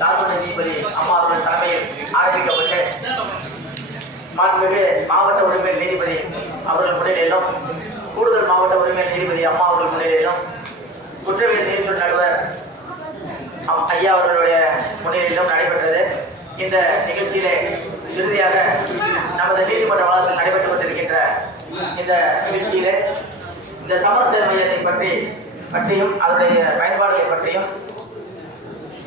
சார்பு நீதிபதி அம்மா அவர்கள் தலைமையில் ஆரம்பிக்கப்பட்டு மாண்புமிகு மாவட்ட உரிமையல் நீதிபதி அவர்கள் முன்னிலையிலும் கூடுதல் மாவட்ட உரிமையல் நீதிபதி அம்மா அவர்கள் முன்னிலையிலும் குற்றவியல் நீதித்துறை நடுவர் ஐயா அவர்களுடைய முன்னிலையிலும் நடைபெற்றது. இந்த நிகழ்ச்சியிலே இறுதியாக நமது நீதிமன்ற வளாகத்தில் நடைபெற்றுக் கொண்டிருக்கின்ற இந்த நிகழ்ச்சியிலே இந்த சமரச மையத்தை பற்றியும் அதனுடைய பயன்பாடுகளை பற்றியும்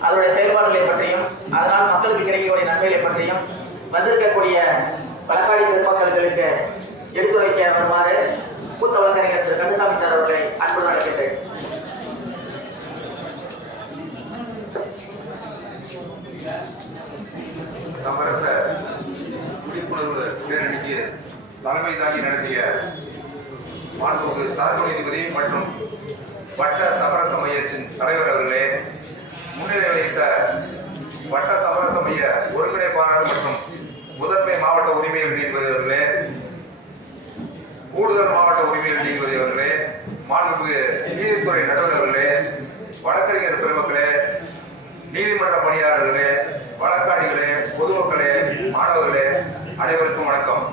அதனுடைய செயல்பாடுகளை பற்றியும் அதனால் மக்களுக்கு கிடைக்கக்கூடிய நன்மைகளை பற்றியும் வந்திருக்கக்கூடிய வழக்காடி பெருமக்களுக்கு எடுத்துரைக்க வருமாறு மூத்த வழக்கறிஞர் திரு கந்தசாமி சார் அவர்களை அன்புடன் அழைக்கின்றேன். சமரச விழிப்புணர்வு பேரணிக்கு தலைமை தாங்கி நடத்திய மாண்புமிகு சார்பு நீதிபதி மற்றும் வட்ட சமரச மையத்தின் தலைவர் அவர்களே, முன்னிலை வைத்த வட்ட சமரச மைய ஒருங்கிணைப்பாளர் மற்றும் முதன்மை மாவட்ட உரிமையல் நீதிபதி அவர்களே, கூடுதல் மாவட்ட உரிமையல் நீதிபதி அவர்களே, மாண்புமிகு நீதித்துறை நடுவர் அவர்களே, வழக்கறிஞர் பெருமக்களே, நீதிமன்ற பணியாளர்களே, வழக்காடிகளே, பொதுமக்களே, மாணவர்களே, அனைவருக்கும் வணக்கம்.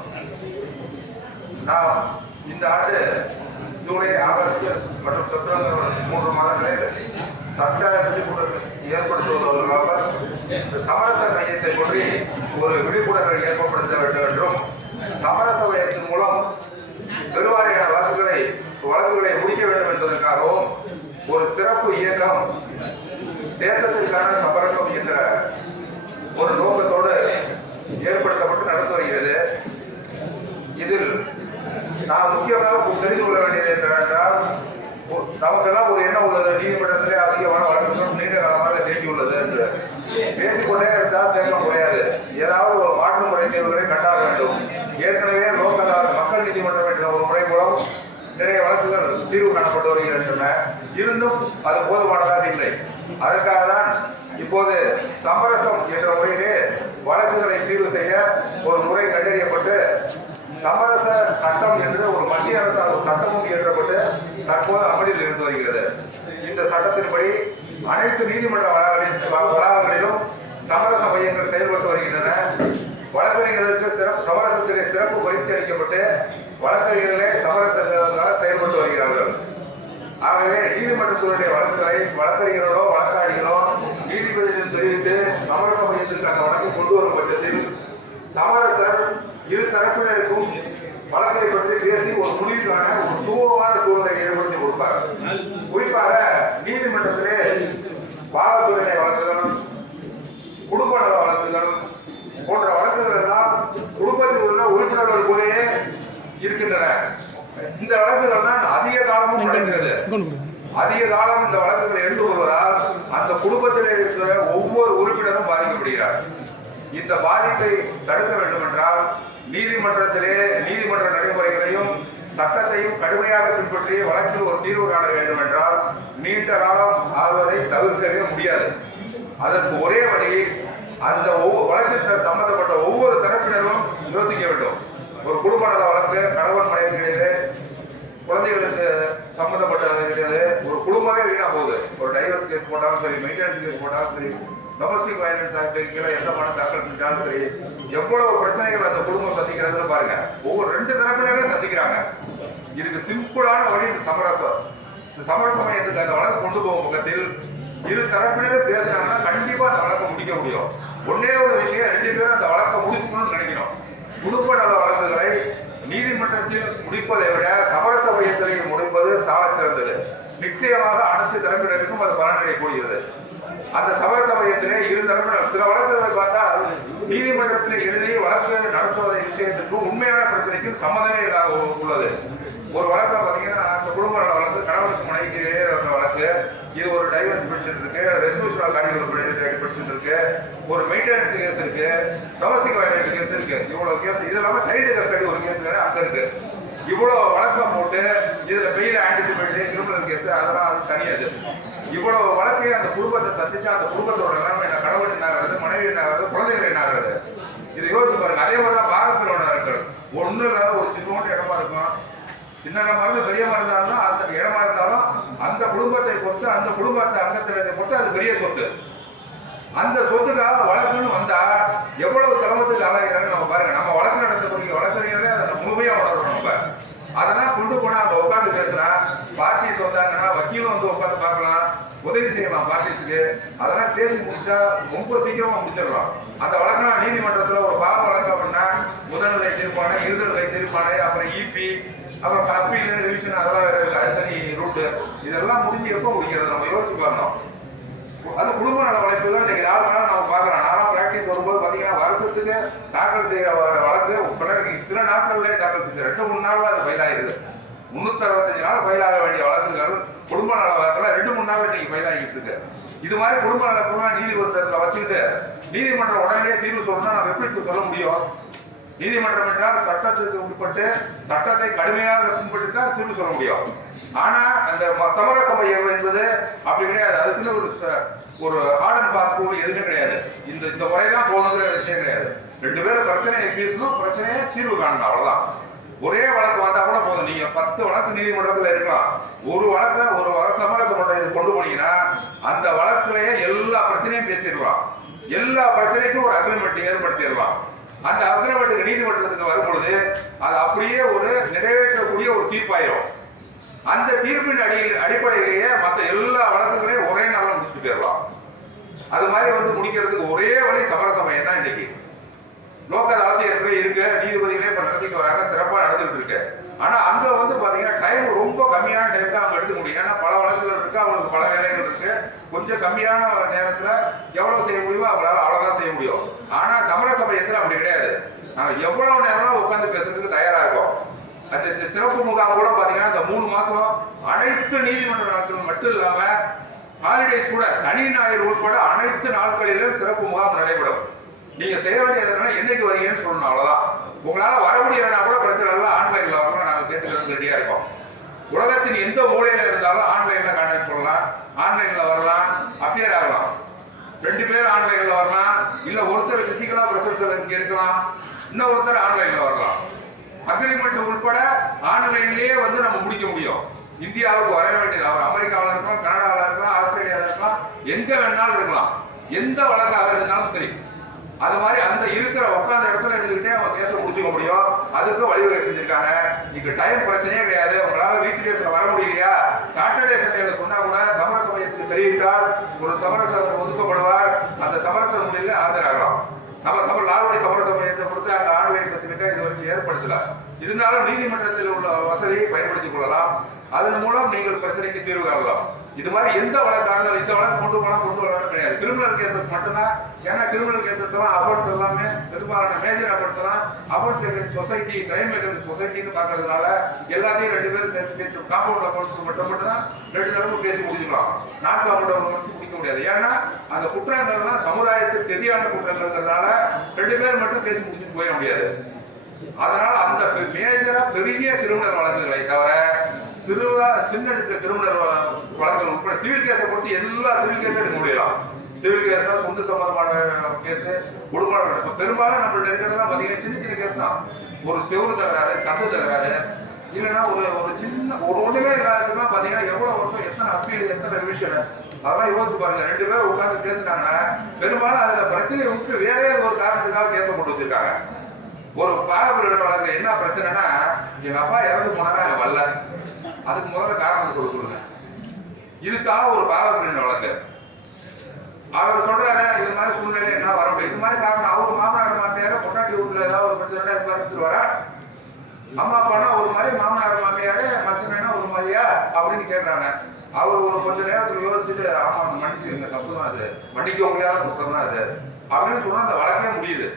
நாம் இந்த ஆண்டு ஜூலை, ஆகஸ்ட் மற்றும் செப்டம்பர் 3 மாதங்களில் சட்ட விழிப்புணர்வு ஏற்படுத்துவதற்காக இந்த சமரச மையத்தை பற்றி ஒரு விழிப்புணர்வை ஏற்படுத்த வேண்டும் என்றும், சமரச மையத்தின் மூலம் பெருவாரியான வழக்குகளை முடிக்க வேண்டும் என்பதற்காகவும் ஒரு சிறப்பு இயக்கம் தேசத்திற்கான சமரசம் என்ற ஒரு நோக்கத்தோடு ஏற்படுத்தப்பட்டு நடந்து வருகிறது. இதில் நாம் முக்கியமாக தெரிந்து கொள்ள வேண்டியது என்னவென்றால், நமக்கெல்லாம் ஒரு எண்ணம் உள்ளது, நீதிமன்றத்திலே அதிகமான வழக்குகள் நீண்ட காலமாக தேங்கியுள்ளது என்று பேசிக்கொண்டே இருந்தால் தேங்க முடியாது. ஏதாவது ஒரு மாற்று முறை தீர்வுகளை கண்டாக வேண்டும். ஏற்கனவே மக்கள் நீதிமன்றம் என்ற ஒரு முறை மூலம் நிறைய வழக்குகள் தீர்வு காணப்பட்டு வருகின்றன. இருந்தும் அது போதுமானதாக இல்லை. அதற்காக தான் இப்போது சமரசம் என்ற முறையிலே வழக்குகளை தீர்வு செய்ய ஒரு முறை கண்டறியப்பட்டு சமரச சட்டம் என்று ஒரு மத்திய அரசாங்க சட்டமும் இயற்றப்பட்டு தற்போது அமலில் இருந்து வருகிறது. இந்த சட்டத்தின்படி அனைத்து நீதிமன்ற வளாகங்களிலும் சமரச மையங்கள் செயல்பட்டு வருகின்றன. வழக்கறிஞர்களுக்கு சமரசத்திலே சிறப்பு பயிற்சி அளிக்கப்பட்டு வழக்கறிஞர்களே சமரச செயல்பட்டு வருகிறார்கள். ஆகவே நீதிமன்றத்தினுடைய வழக்குகளை வழக்கறிஞர்களோ வழக்காடிகளோ நீதிபதியிடம் தெரிவித்து சமரச மையத்திற்கு அந்த வழக்கை கொண்டு வரும் பட்சத்தில் சமரசர் இரு தரப்பினருக்கும் வழக்கை பற்றி பேசி ஒரு முடிவுக்கான ஒரு சுமூகமான சூழ்நிலையை ஏற்படுத்தி கொடுப்பார். குறிப்பாக நீதிமன்றத்திலே பாகப்பிரிவினை வழக்குகள், குடும்ப நல வழக்குகள் போன்ற வழக்குகள் எல்லாம் குடும்பத்தில் உள்ள உறுப்பினர்கள் கூடயே இருக்கின்றன. இந்த வழக்குகள் தான் அதிக காலமும் நடக்கிறது. அதிக காலம் இந்த வழக்குகளை எடுத்து கொள்வதால் அந்த குடும்பத்தில் இருக்கிற ஒவ்வொரு உறுப்பினரும் பாதிக்கப்படுகிறார். இந்த பாதிப்பை தடுக்க வேண்டும் என்றால் நீதிமன்றத்திலே நீதிமன்ற நடைமுறைகளையும் சட்டத்தையும் கடுமையாக பின்பற்றி வழக்கில் ஒரு தீர்வு காண வேண்டும் என்றால் நீண்ட காலம் ஆவதை தவிர்க்கவே முடியாது. அதற்கு ஒரே வழி, அந்த வழக்கில் சம்பந்தப்பட்ட ஒவ்வொரு தரப்பினரும் யோசிக்க வேண்டும். ஒரு குடும்ப நல வழக்கு, கணவன் மனைவிகளிலே குழந்தைகளுக்கு சம்பந்தப்பட்ட ஒரு குடும்பமே வீணா போகுது. ஒரு டைவர்ஸ் கேஸ் போட்டாலும் சரி, மெயின்டெனன்ஸ் கேஸ் போட்டாலும் சரி, டொமஸ்டிக் வயலன்ஸ் ஆக்ட் கீழே எந்த மனு தாக்கல் செஞ்சாலும் சரி, எவ்வளவு பிரச்சனைகள் அந்த குடும்பம் சந்திக்கிறதுன்னு பாருங்க. ஒவ்வொரு 2 தரப்பினரும் சந்திக்கிறாங்க. இதுக்கு சிம்பிளான வழி இந்த சமரசம். இந்த சமரச மையத்துக்கு அந்த வழக்கு கொண்டு போகும் பக்கத்தில் இரு தரப்பினரும் பேசினாங்கன்னா கண்டிப்பா அந்த வழக்கை முடிக்க முடியும். ஒன்னே ஒரு விஷயம், 2 பேரும் அந்த வழக்கை முடிச்சுக்கணும்னு நினைக்கணும். குடும்ப நல வழக்குகளை நீதிமன்றத்தில் முடிப்பதை விட சமரச மையத்தில் முடிப்பது சால சிறந்தது. நிச்சயமாக அனைத்து தரப்பினருக்கும் அது பலனடையக்கூடியது. அந்த சமரச மையத்திலே இரு தரப்பினர் சில வழக்குகளை பார்த்தால் நீதிமன்றத்தில் எழுதி வழக்கு நடத்துவதை விஷயத்துக்கும் உண்மையான பிரச்சனைக்கும் சம்மதமே இல்லாத உள்ளது. ஒரு வழக்கை பார்த்தீங்கன்னா, அந்த குடும்ப நல வழக்கு, கணவனுக்கு மனைவிக்கு வழக்கு, இது ஒரு டைவர்ஸ் பெட்டிஷன் இருக்கு, ரெசல்யூஷன் ஆஃப் கான்ஃபிளிக்ட் பெட்டிஷன் இருக்கு, ஒரு மெயின்டெனன்ஸ் கேஸ் இருக்கு, டொமஸ்டிக் வயலன்ஸ் கேஸ் இருக்கு. இவ்வளவு கேஸ், இது இல்லாம சைல்டு கஸ்டடி ஒரு கேஸ் அங்க இருக்கு. இவ்வளவு வழக்கம் போட்டு இதுல பெயில் ஆன்டிசிபேட் கிரிமினல் கேஸ் அதெல்லாம் தனியாது. இவ்வளவு வழக்கை அந்த குடும்பத்தை சந்திச்சா அந்த குடும்பத்தோட நிலைமை என்ன, கணவன் என்ன ஆகுறது, மனைவி என்ன ஆகுறது, குழந்தைகள் என்ன ஆகுறது, இதை யோசிச்சு பாருங்க. அதே மாதிரிதான் பாகப்பிரிவினை இருக்கிறது. ஒண்ணு இல்லாத ஒரு சின்னோண்டு இடமா இருக்கும். சின்ன இடமா இருந்து பெரியமா இருந்தாலும் அந்த இடமா இருந்தாலும் அந்த குடும்பத்தை பொறுத்து, அந்த குடும்பத்தை அங்கத்தினரை பொறுத்து அது பெரிய சொத்து. அந்த சொத்துக்காக வழக்குன்னு வந்தா எவ்வளவு சிரமத்துக்கு ஆளாகிறாங்க நம்ம பாருங்க. நம்ம வழக்கு நடத்தக்கூடிய வழக்கறிஞர்களே அதை முழுமையா உணர்றோம். நம்ம அதெல்லாம் கொண்டு போனா அங்க உட்காந்து பேசலாம். பார்ட்டிஸ் வந்தாங்கன்னா வக்கீலும் வந்து உட்காந்து பார்க்கலாம், உதவி செய்யலாம் பார்ட்டிஸுக்கு. அதெல்லாம் பேசி முடிச்சா ரொம்ப சீக்கிரமா முடிச்சிடலாம். அந்த வழக்கெல்லாம் நீதிமன்றத்துல ஒரு பாவ வழக்கு அப்படின்னா முதல்நிலை தீர்ப்பானை, இறுதிநிலை தீர்ப்பானை, அப்புறம் இபி, அப்புறம் அப்பீல், ரிவிஷன், அதெல்லாம் அடுத்தனி ரூட்டு. இதெல்லாம் முடிஞ்சு எப்போ முடிக்கிறது நம்ம யோசிச்சு பார்க்கணும். அது குடும்ப நல வழக்குகள் இன்னைக்கு யாரு வேணாலும் நம்ம பார்க்கலாம். நானும் பிராக்டிஸ் வரும்போது பார்த்தீங்கன்னா வருஷத்துக்கு தாக்கல் செய்யற வழக்கு பிறகு சில நாட்கள்லேயே தாக்கல் செஞ்சு 2-3 நாள்ல அது ஃபைல் ஆயிடுது. 365 நாள் ஃபைல் ஆக வேண்டிய வழக்குகள் குடும்ப நல வழக்குல 2-3 நாள் இன்னைக்கு ஃபைல் ஆகிட்டு இருக்கு. இது மாதிரி குடும்ப நலக்குலாம் நீதிமன்றத்தில் வச்சுக்கிட்டு நீதிமன்றம் உடனே தீர்வு சொல்லணும்னா நம்ம எப்படி சொல்ல முடியும்? நீதிமன்றம் என்றால் சட்டத்துக்கு உட்பட்டு சட்டத்தை கடுமையாக பின்பற்றி தான் தீர்வு சொல்ல முடியும். ஆனா அந்த சமரச மையம் என்பது அப்படி கிடையாது. அதுக்குன்னு ஒரு ஹார்ட் அண்ட் ஃபாஸ்ட் ரூல் எதுவுமே கிடையாது. இந்த முறைதான் போகணுங்கிற விஷயம் கிடையாது. 2 பேரும் பிரச்சனையை பேசணும், பிரச்சனையை தீர்வு காணணும், அவ்வளவுதான். ஒரே வழக்கு வந்தா கூட போதும். நீங்க 10 வழக்கு நீதிமன்றத்தில் இருக்கலாம். ஒரு வழக்க ஒரு சமரச மன்றம் கொண்டு போனீங்கன்னா அந்த வழக்குலயே எல்லா பிரச்சனையும் பேசிடலாம். எல்லா பிரச்சனைக்கும் ஒரு அக்ரிமெண்ட் ஏற்படுத்திடலாம். அந்த அக்ரிமெண்ட்டுக்கு நீதிமன்றத்துக்கு வரும்பொழுது அது அப்படியே ஒரு நிறைவேற்றக்கூடிய ஒரு தீர்ப்பாயிரும். அந்த தீர்ப்பின் அடிப்படையிலேயே மற்ற எல்லா வழக்குகளையும் ஒரே நாள்ல முடிச்சுட்டு போயிடலாம். அது மாதிரி வந்து முடிக்கிறதுக்கு ஒரே வழி சமரச மையம் தான். இன்னைக்கு லோக் அதாலத்து ஏற்கனவே இருக்கு, நீதிபதிகளே இப்ப நடத்திட்டு வராங்க, சிறப்பா நடந்துட்டு இருக்கு. ஆனா அங்க வந்து பாத்தீங்கன்னா டைம் ரொம்ப கம்மியான டைம் தான் அவங்க எடுத்துக்க முடியும். ஏன்னா பல வழக்குகள் இருக்கு, அவங்களுக்கு பல வேலைகள் இருக்கு. கொஞ்சம் கம்மியான நேரத்துல எவ்வளவு செய்ய முடியுமோ அவங்களால அவ்வளவுதான் செய்ய முடியும். ஆனா சமரச மையத்துல அப்படி கிடையாது. நாங்க எவ்வளவு நேரம் உட்கார்ந்து பேசுறதுக்கு தயாரா இருக்கோம். அந்த சிறப்பு முகாம் கூட பாத்தீங்கன்னா இந்த 3 மாசம் அனைத்து நீதிமன்ற நாட்கள் மட்டும் இல்லாம ஹாலிடேஸ் கூட சனி ஞாயிறு உட்பட அனைத்து நாட்களிலும் சிறப்பு முகாம் நடைபெறும். நீங்க செய்ய வேண்டியது என்னைக்கு வரீங்கன்னு சொல்லணும், அவ்வளவுதான். உங்களால வர முடியலன்னா கூட பிரச்சனை இல்லை, ஆன்லைன்ல வரணும், நாங்க கேட்டுக்கிறது ரெடியா இருக்கோம். உலகத்தின் எந்த மூலையில இருந்தாலும் ஆன்லைன்ல கான்டாக்ட் பண்ணலாம், ஆன்லைன்ல வரலாம், அப்பியர் ஆகலாம். 2 பேர் ஆன்லைன்ல வரலாம், இல்ல ஒருத்தர் பிசிக்கலா பிரசன்ஸ்ல இங்க இருக்கலாம், இன்னொருத்தர் ஆன்லைன்ல வரலாம். அக்ரிமெண்ட் உட்பட ஆன்லைன்லயே வந்து நம்ம முடிக்க முடியும். இந்தியாவுக்கு வர வேண்டியது அவர் அமெரிக்காவில் இருக்கலாம், கனடாவில் இருக்கலாம், ஆஸ்திரேலியாவில் இருக்கலாம், எங்க வேணாலும் இருக்கலாம். எந்த வழக்காக இருந்தாலும் சரி. அது மாதிரி அந்த இருக்கிற உட்கார்ந்த இடத்துல இருந்துகிட்டே அவங்க கேஸ முடிச்சுக்க முடியும். அதுக்கு வழிவகை செஞ்சிருக்காங்க. இங்க டைம் பிரச்சனையே கிடையாது. உங்களால வீக் டேஸ்ல வர முடியலையா, சாட்டர்டே சண்டேல சொன்னா கூட சமரச மையத்துக்கு தெரிவித்தால் ஒரு சமரசர் ஒதுக்கப்படுவார். அந்த சமரச முடிவில் ஆஜராகலாம். நம்ம லாபடி சமரச மையத்தை பொறுத்து அங்க ஆன்லைன் ஃபெசிலிட்டி இது வரைக்கும் ஏற்படுத்தல. இருந்தாலும் நீதிமன்றத்தில் உள்ள வசதியை பயன்படுத்திக் கொள்ளலாம். அதன் மூலம் நீங்கள் பிரச்சனைக்கு தீர்வு காணலாம். இது மாதிரி எந்த வழக்காக இந்த வழக்கு கொண்டு வரலாம் கிடையாது. கிரிமினல் கேசஸ் மட்டும்தான். ஏன்னா கிரிமினல் கேசஸ் எல்லாம் அஃபென்ஸ் எல்லாமே பெரும்பாலான மேஜர் அஃபென்ஸ் எல்லாம் offence against society, crime against சொசைட்டின்னு பார்க்கறதுனால எல்லாத்தையும் 2 பேரும் சேர்த்து பேசி காம்பவுண்ட் அஃபென்ஸ் மட்டும் தான் 2 தடவை பேசி முடிச்சுக்கலாம். நான் காம்பவுண்ட் அஃபென்ஸ் முடிக்க முடியாது. ஏன்னா அந்த குற்றங்கள்லாம் சமுதாயத்துக்கு எதிரான குற்றங்கள்ங்கிறதுனால 2 பேர் மட்டும் பேசி முடிச்சுட்டு போயிட முடியாது. அதனால அந்த மேஜரா பெரிய கிரிமினல் வழக்குகளை தவிர சின்ன கிரிமினல் வழக்குகள் உட்பட சிவில் கேஸை பொறுத்து எல்லா சிவில் கேஸும் எடுக்க முடியலாம். சிவில் கேஸ் தான் சொந்த சம்பந்தமான கேஸ், குடும்ப பெரும்பாலும் நம்மளோட இருக்கிறதெல்லாம் பார்த்தீங்கன்னா சின்ன சின்ன கேஸ் தான். ஒரு செவுறு தகராறு, சட்டு தகராறு, இல்லைன்னா ஒரு சின்ன ஒண்ணுமே இல்லாததுன்னா பார்த்தீங்கன்னா எவ்வளவு வருஷம், எத்தனை அப்பீல், எத்தனை ரிவிஷன், அதெல்லாம் யோசிச்சு பாருங்க. 2 பேர் உட்கார்ந்து பேசுனாங்கன்னா பெரும்பாலும் அதுல பிரச்சனையை விட்டு வேற ஒரு காரணத்துக்காக கேஸை போட்டு வச்சிருக்காங்க. ஒரு பாரம்பரிய வழக்கு என்ன பிரச்சனைனா, எங்க அப்பா இறந்து போனாரா வரல, அதுக்கு முதல்ல காரணத்தை கொடுத்துருங்க. இதுக்காக ஒரு பாரம்பரிய வழக்கு. அவர் சொல்றாரு இது மாதிரி சூழ்நிலை என்ன வர முடியும், இது மாதிரி காரணம் அவருக்கு மாமனார் மாமியார பொண்டாட்டி வீட்டுல ஏதாவது ஒரு பிரச்சனை எடுத்துட்டு வர, அம்மா அப்பானா ஒரு மாதிரி, மாமனார் மாமியாரு மச்சனா ஒரு மாதிரியா அப்படின்னு கேட்கறாங்க. அவர் ஒரு கொஞ்ச நேரத்துக்கு யோசிச்சுட்டு ஆமா மன்னிச்சுங்க, தப்பு தான் அது, மன்னிக்க முடியாத குற்றம் தான் அது அப்படின்னு சொன்னா அந்த வழக்கே முடியுது.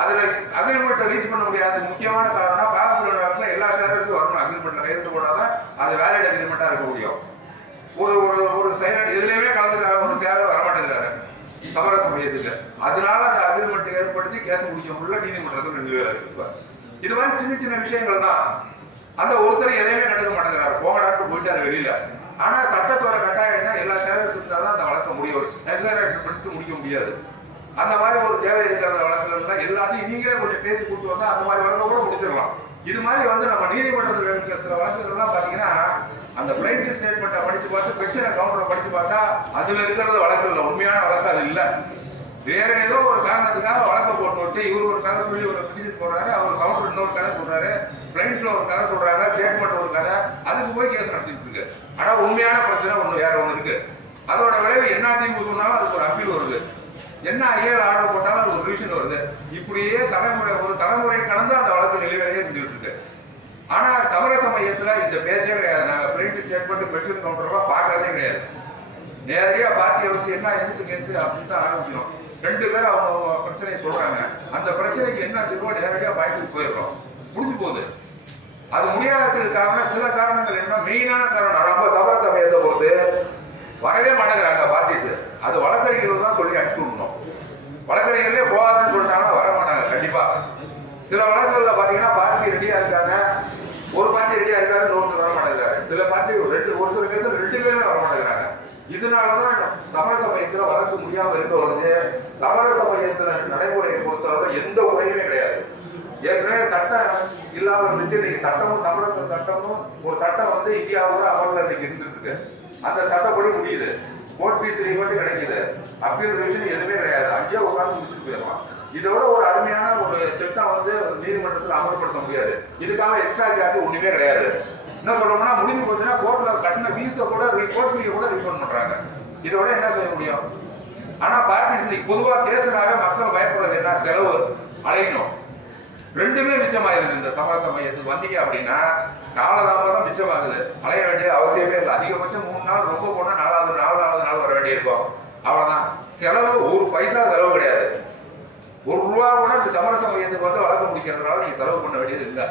அதுல அக்ரிமெண்ட் ரீச் பண்ண முடியாத முக்கியமான காரணம் பாரம்பரிய வழக்குல எல்லா ஷேர்ஸும் வரணும். அக்ரிமெண்ட்ல கையெழுத்து போடாதான் அது வேலிட் அக்ரிமெண்டா இருக்க முடியும். ஒரு சைலண்ட் எதுலையுமே கலந்துக்காக ஒரு சேர வரமாட்டேங்கிறாரு சமரச மையத்துக்கு. அதனால அந்த அக்ரிமெண்ட் ஏற்படுத்தி கேஸ் முடிக்க முடியல, நீதிமன்றத்தில் நிறுவனம். இது மாதிரி சின்ன சின்ன விஷயங்கள் தான். அந்த ஒருத்தர் எதையுமே நடக்க மாட்டேங்கிறாரு, போக டாக்டர் போயிட்டாரு வெளியில. ஆனா சட்டத்தோட கட்டாயம் தான் எல்லா ஷேர்ஸ் இருந்தாலும் அந்த வழக்க முடியும், பண்ணிட்டு முடிக்க முடியாது. அந்த மாதிரி ஒரு தேவை இருக்கிற வழக்குகள் எல்லாத்தையும் நீங்களே கொஞ்சம் பேசி கொடுத்து வந்தா அந்த மாதிரி வழக்க கூட முடிச்சிடலாம். இது மாதிரி வந்து நம்ம நீதிமன்றத்தில் இருக்கிற சில வழக்குகள்லாம் பாத்தீங்கன்னா அந்த பிரைவேட் ஸ்டேட்மெண்ட்டை படிச்சு பார்த்து பெக்ஷனை கவுண்டரை படிச்சு பார்த்தா அதுல இருக்கிறது வழக்கு இல்லை, உண்மையான வழக்கு அது இல்லை. வேற ஏதோ ஒரு காரணத்துக்காக வழக்க போட்டு இவர் ஒரு கதை சொல்லி ஒரு பிடிச்சிட்டு போறாரு, அவர் கவுண்டர் இன்னொரு கதை சொல்றாரு, பிளைண்ட்ல ஒரு கதை சொல்றாங்க, ஸ்டேட்மெண்ட் ஒரு கதை, அதுக்கு போய் கேஸ் நடத்திட்டு இருக்கு. ஆனா உண்மையான பிரச்சனை ஒண்ணு வேற ஒண்ணு இருக்கு. அதோட விளைவு என்ன தீர்வு சொன்னாலும் அதுக்கு ஒரு அப்பீல் வருது, என்ன ஐயர் ஆர்டர் போட்டாலும் அது ஒரு ரிவிஷன் வருது. இப்படியே ஒரு தலைமுறை கடந்து அந்த வழக்கு நிலுவையிலேயே இருந்துட்டு இருக்கு. ஆனா சமரச மையத்துல இந்த பேச்சே கிடையாது. நாங்க பிளைண்ட் ஸ்டேட்மெண்ட் பென்ஷன் கவுண்டர்லாம் பாக்குறதே கிடையாது. நேரடியா பார்ட்டியை வச்சு என்ன எதுக்கு கேஸ் அப்படின்னு தான் ஆரம்பிக்கிறோம். 2 பேர் அவங்க பிரச்சனையை சொல்றாங்க, அந்த பிரச்சனைக்கு என்ன தீர்வோ நேரடியா பாயிண்ட்டுக்கு போயிடுறோம், முடிஞ்சு போகுது. அது முடியாததுக்கு காரணம் சில காரணங்கள் என்ன, மெயினான காரணம் நம்ம சபா சமயத்தை போது வரவே மாட்டேங்கிறாங்க பார்ட்டிஸ். அது வழக்கறிஞர்கள் தான் சொல்லி அனுப்பிச்சு விடணும். வழக்கறிஞர்களே போகாதுன்னு சொல்லிட்டாங்கன்னா வர மாட்டாங்க கண்டிப்பா. சில வழக்குகள்ல பாத்தீங்கன்னா பார்ட்டி ரெடியா இருக்காங்க, ஒரு பார்ட்டி ரெடியா இருக்காரு, இன்னொருத்தர் வர மாட்டேங்கிறாரு. சில பார்ட்டி ஒரு சில கேஸ் 2 பேருமே வர மாட்டேங்கிறாங்க. இதனாலதான் சமரச மையத்துல வழக்கு முடியாம இருக்க வந்து சமரச மையத்துல நடைமுறையை பொறுத்தவரை எந்த முறையுமே கிடையாது. ஏற்கனவே சட்டம் இல்லாம இருந்துச்சு, இன்னைக்கு சட்டமும் சமரச சட்டமும் ஒரு சட்டம் வந்து இந்தியாவோட அமல்ல இன்னைக்கு இருந்துட்டு இருக்கு. அந்த சட்டப்படி முடியுது, கோர்ட் ஃபீஸ் ரீஃபண்ட் கிடைக்குது, அப்பீல் ரிவிஷன் எதுவுமே கிடையாது, அங்கேயே உட்காந்து முடிச்சுட்டு போயிடலாம். இதோட ஒரு அருமையான ஒரு திட்டம் வந்து நீதிமன்றத்தில் அமல்படுத்த முடியாது. இதுக்காக எக்ஸ்ட்ரா சார்ஜ் ஒண்ணுமே கிடையாது. என்ன சொல்றோம்னா முடிஞ்சு போச்சுன்னா கோர்ட்ல கட்டின ஃபீஸை கூட கோர்ட் ஃபீஸை கூட ரீஃபண்ட் பண்றாங்க. இதோட என்ன செய்ய முடியும்? ஆனா பார்ட்டிஸ் இன்னைக்கு பொதுவா கேஸுனாவே மக்கள் பயப்படுறது என்ன, செலவு அலையணும். 2மே மிச்சமாயிருது. இந்த சமரச மையத்துக்கு வந்தீங்க அப்படின்னா காலதாமதம் மிச்சமாகுது, அலைய வேண்டிய அவசியமே இல்லை. அதிகபட்சம் 3 நாள், ரொம்ப போனா 4வது நாள் வர வேண்டியிருக்கும், அவ்வளவுதான். செலவு ஒரு பைசா செலவு கிடையாது. ₹1 கூட இந்த சமரச மையத்துக்கு வந்து வழக்கு முடிக்கிறதுனால நீங்க செலவு பண்ண வேண்டியது இல்லை.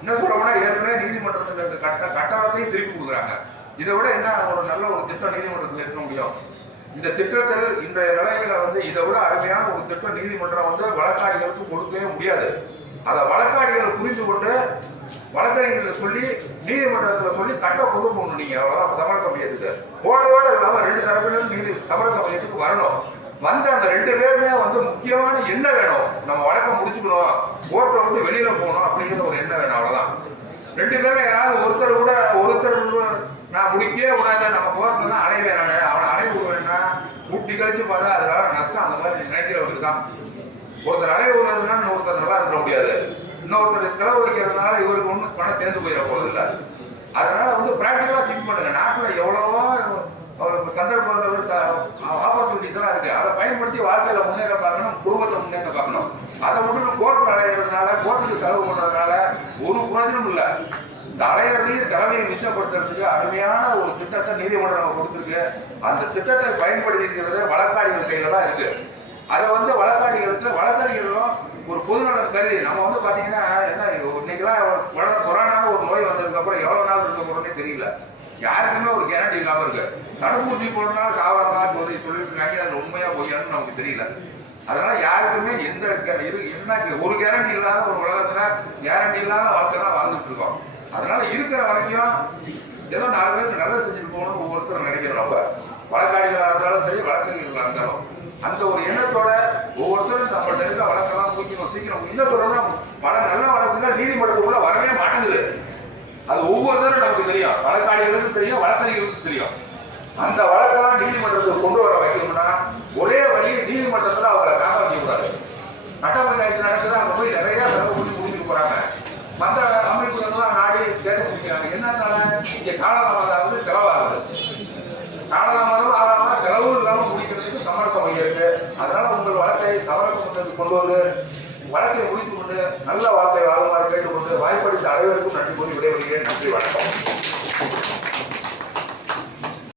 என்ன சொல்றோம்னா ஏற்கனவே நீதிமன்றத்தில் கட்டணத்தையும் திருப்பி கொடுக்குறாங்க. இதை விட என்ன ஒரு நல்ல ஒரு திட்டம் நீதிமன்றத்தில் இருக்க முடியும்? இந்த திட்டத்தில் இந்த நிலையில வந்து இதை விட அருமையான ஒரு திட்டம் நீதிமன்றம் வந்து வழக்காடிகளுக்கு கொடுக்கவே முடியாது. அதை வழக்காடிகள் புரிந்து கொண்டு வழக்கறிஞர்களை சொல்லி நீதிமன்றத்தில் சொல்லி கட்ட கொண்டு போகணும். நீங்க அவ்வளவுதான் சமரச மையத்துக்கு ஓட இல்லாம 2 தரப்பிலும் சமரச மையத்துக்கு வரணும். வந்து அந்த 2 பேருமே வந்து முக்கியமான என்ன வேணும், நம்ம வழக்கம் முடிச்சுக்கணும், கோர்ட்டை வந்து வெளியில போகணும் அப்படிங்கிற ஒரு எண்ணம் வேணும், அவ்வளவுதான். 2 பேருமே யாராவது ஒருத்தர் நான் முடிக்கவே கூடாது, நம்ம கோர்ட்ல தான் அலைவேன், நான் அவனை அலைய விடுவேன்னா கூட்டி கழிச்சு பார்த்தா அதனால நஷ்டம். அந்த மாதிரி நினைக்கிறவருக்கு தான் ஒருத்தர் அலைய விடுறதுனா இன்னொருத்தர் நல்லா இருக்க முடியாது, இன்னொருத்தர் செலவு வைக்கிறதுனால இவருக்கு ஒன்றும் பணம் சேர்ந்து போயிட போறது இல்லை. அதனால வந்து பிராக்டிகலா திங்க் பண்ணுங்க. நாட்டில் எவ்வளவோ சந்தர்ப்பங்கள் ஆப்பர்ச்சுனிட்டிஸ் எல்லாம் இருக்கு, அதை பயன்படுத்தி வாழ்க்கையில முன்னேற பார்க்கணும், குடும்பத்தை முன்னேற பார்க்கணும். அதை மட்டும் கோர்ட் அலையிறதுனால, கோர்ட்டுக்கு செலவு பண்றதுனால ஒரு பிரயோஜனம் இல்லை. இந்த அலையிறதையும் செலவையும் மிச்சப்படுத்துறதுக்கு அருமையான ஒரு திட்டத்தை நீதிமன்றம் கொடுத்துருக்கு. அந்த திட்டத்தை பயன்படுத்திக்கிறது வழக்காடிகள் கையில தான் இருக்கு. அதை வந்து வழக்கறிஞர்களும் ஒரு பொதுநலன் கருதி நம்ம வந்து பாத்தீங்கன்னா என்ன இன்னைக்கெல்லாம் கொரோனா ஒரு நோய் வந்ததுக்கு அப்புறம் எவ்வளவு நாள் இருக்க போறோம்னே தெரியல. யாருக்குமே ஒரு கேரண்டி இல்லாம இருக்கு. தடுப்பூசி போடுறதுனால சாவறதுனால சொல்லிட்டு இருக்காங்க, அது உண்மையா பொய்யான்னு நமக்கு தெரியல. அதனால யாருக்குமே எந்த ஒரு கேரண்டி இல்லாத ஒரு உலகத்துல கேரண்டி இல்லாத வாழ்க்கை தான் வாழ்ந்துட்டு இருக்கோம். அதனால இருக்கிற வரைக்கும் ஏதோ 4 பேருக்கு நல்லது செஞ்சுட்டு போகணும்னு ஒவ்வொருத்தரும் நினைக்கிறோம். நம்ம வழக்காடிகளா இருந்தாலும் சரி, வழக்கறிஞர்களா இருந்தாலும் அந்த ஒரு எண்ணத்தோட ஒவ்வொருத்தரும் நம்மள்ட்ட இருக்க வழக்கெல்லாம் தூக்கணும். சீக்கிரம் இன்னும் சொல்லணும், பல நல்ல வழக்குகள் நீதிமன்றத்துக்குள்ள வரவே மாட்டேங்குது. அது ஒவ்வொருத்தரும் நமக்கு தெரியும், வழக்காடிகளுக்கும் தெரியும், வழக்கறிஞர்களுக்கும் தெரியும். அந்த வழக்கெல்லாம் நீதிமன்றத்துக்கு கொண்டு வர வைக்கணும்னா ஒரே வழி, நீதிமன்றத்துல அவங்களை காப்பாற்ற கூடாது. சட்ட பஞ்சாயத்து நடக்குது, அங்க போய் நிறைய செலவு பண்ணி முடிச்சுட்டு போறாங்க. மற்ற அமைப்புகள் நாடி பேச முடிக்கிறாங்க. என்னன்னால இங்க காலதாமதம் செலவாகுது. காலதாமதம் ஆகாம செலவும் இல்லாம முடிக்கிறதுக்கு சமரச மையம் இருக்கு. அதனால உங்கள் வழக்கை சமரச மையத்துக்கு கொண்டு வந்து வழக்கை முடித்துக் கொண்டு நல்ல வாழ்க்கை வாழுமாறு கேட்டுக்கொண்டு வாய்ப்பளித்த அனைவருக்கும் நன்றி கூறி விடைபெறுகிறேன். நன்றி, வணக்கம்.